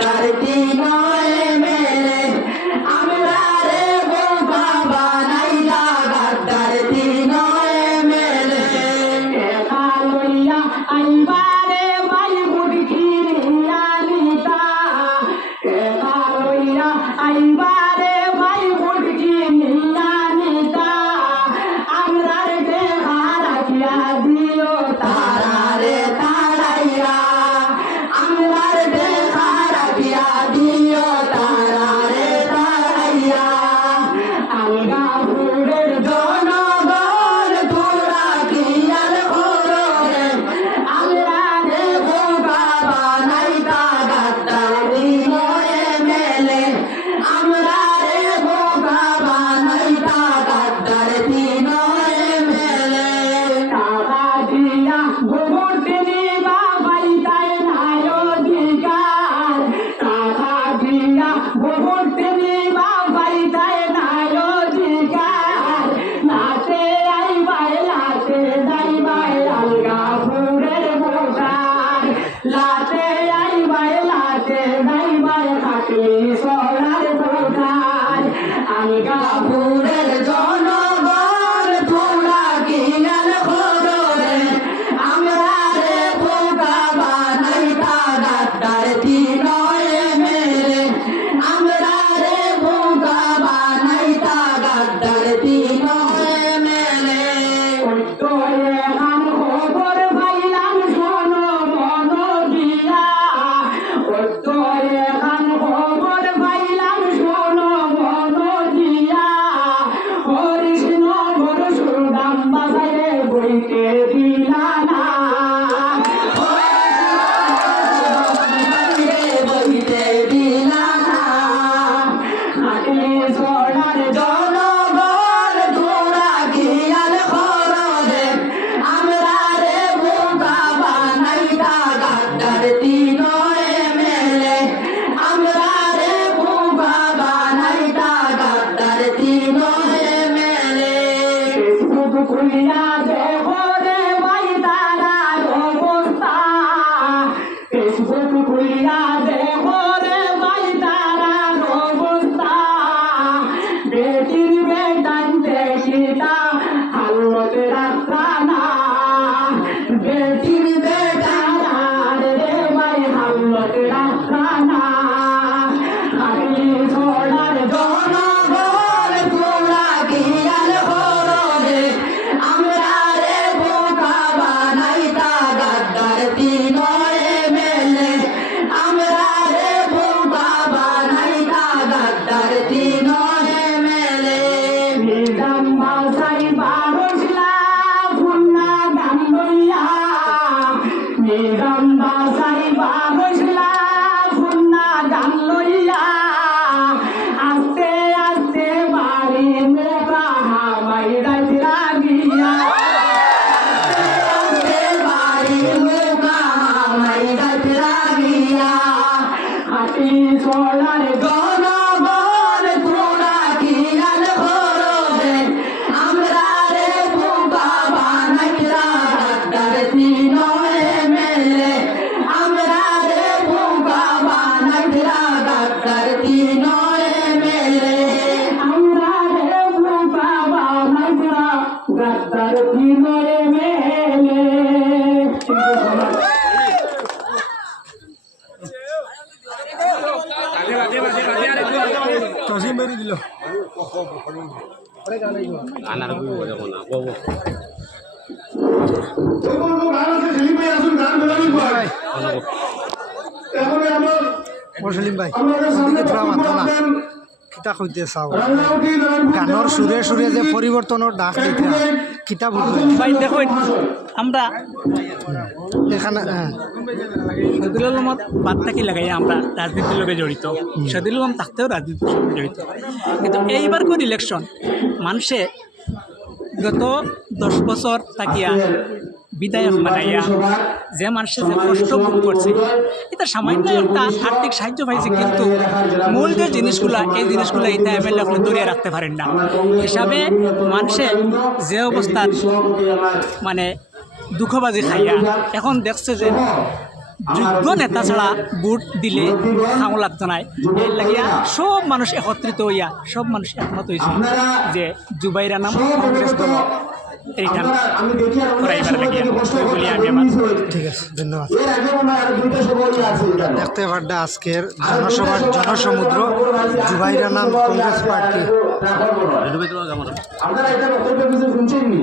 গাদ্দার তিনয় মেলে আমরা রে বোকা বানাইলা গাদ্দার তিনয় মেলে একা লইয়া আইবারে ভাই বুড়কি নিয়ানিতা একা লইয়া আইবারে ভাই বুড়কি নিয়ানিতা আমরা রে হারাইয়া দিও তারা রে তাড়াইয়া আমরা রে হারাইয়া দিও তারা রে তাড়াইয়া আলগাপুরের জনগণ তোরা কি আর করো রে আল্লাহ রে বোকা বানাইতা গাদ্দার তিনয় মেলে আমরা রে বোকা বানাইতা গাদ্দার তিনয় মেলে টাকা দিয়া ভোট নিবা পাইতাই নাই অধিকার টাকা দিয়া ভোট নিবা পাইতাই নাই অধিকার নাচে আইবাই লাচে যাইবাই আলগাপুরের ভোটার লাচে আইবাই লাচে যাইবাই খাটলি সরার ভোটার আলগাপুরের জনগণ তোরা কি আর করো রে আমরা রে বোকা বানাইতা গাদ্দার তিনয় মেলে আমরা রে বোকা বানাইতা গাদ্দার তিনয় মেলে তোরে গান খবর পাইলাম শোনো মন দিয়া তোরে গান খবর পাইলাম শোনো মন দিয়া হরিষ্ণ ঘর সুদাম বাজারে বইতে দিলা না বইতে দিলা না হাটলি সোনার জনগণ তোরা কি আর করো রে আমরা রে বোকা বানাইতা গাদ্দার তিনয় মেলে আমরা রে বোকা বানাইতা গাদ্দার তিনয় মেলে ফেসবুক খুলিয়া দেখো রে ভাই তারার অবস্থা ফেসবুক খুলিয়া দেখো রে ভাই তারার অবস্থা বেটির বেটান দেখিতা হালত রাখতা না বেটির বেটার রে ভাই হালত রাখতা না হাটলি সোনার জনগণ তোরা কি আর করো রে আমরা রে বোকা বানাইতা গাদ্দার তিনয় মেলে আমরা রে বোকা বানাইতা গাদ্দার তিনয় মেলে নিজাম বাসাই বারসলা ফুন্না গান লইয়া নিজাম বাসাই বারসলা ফুন্না গান লইয়া আস্তে আস্তে বাড়ি মোরা হামাই রাজ লাগিয়া আস্তে বাড়ি মোরা হামাই রাজ লাগিয়া হাতি সোনার জনগণ তোরা কি আর করো রে আমরা রে বোকা বানাইতা গাদ্দার তিনয় মেলে আমরা রে বোকা বানাইতা গাদ্দার তিনয় মেলে আমরা রে বোকা বানাইতা গাদ্দার তিনয় মেলে তসিম বেরি দিল আনার বউ যখন না বউ সেলিম ভাই কিতা কইতে চাও গানের সুরে সুরে যে পরিবর্তনের ডাক দিতে কিতা বুঝবে ভাই দেখুন আমরা এখানে শহীদুল আলমত বাদ থাকি লাগাই আমরা রাজনীতির লগে জড়িত শহীদুল আলম থাকতেও রাজনীতির সঙ্গে জড়িত কিন্তু এইবার কোন ইলেকশন মানুষে গত 10 বছর থাকিয়া বিধায়ক বানাইয়া যে মানুষের যে কষ্ট ভোগ করছে এটা সামান্য একটা আর্থিক সাহায্য পাইছে, কিন্তু মূল যে জিনিসগুলা এই জিনিসগুলো এটা এমএলএ আপনি ধরিয়ে রাখতে পারেন না। হিসাবে মানুষের যে অবস্থার মানে দুঃখবাজি খাইয়া এখন দেখছে যে যোগ্য নেতা ছাড়া ভোট দিলে খাও লাগতো নাই এর লাগিয়া সব মানুষ একত্রিত হইয়া সব মানুষ একমত হয়েছে যে জুবাইর আনাম কংগ্রেস দল রিটার্ন করাইবার লাগিয়া বলি আমি আমার ঠিক আছে, ধন্যবাদ। দেখতে পারডা আজকের জনসমুদ্র জুবাইর আনাম কংগ্রেস পার্টি। রেডিও পেতে কেমন আপনারা একটা বক্তব্য কিছু শুনছেন নি?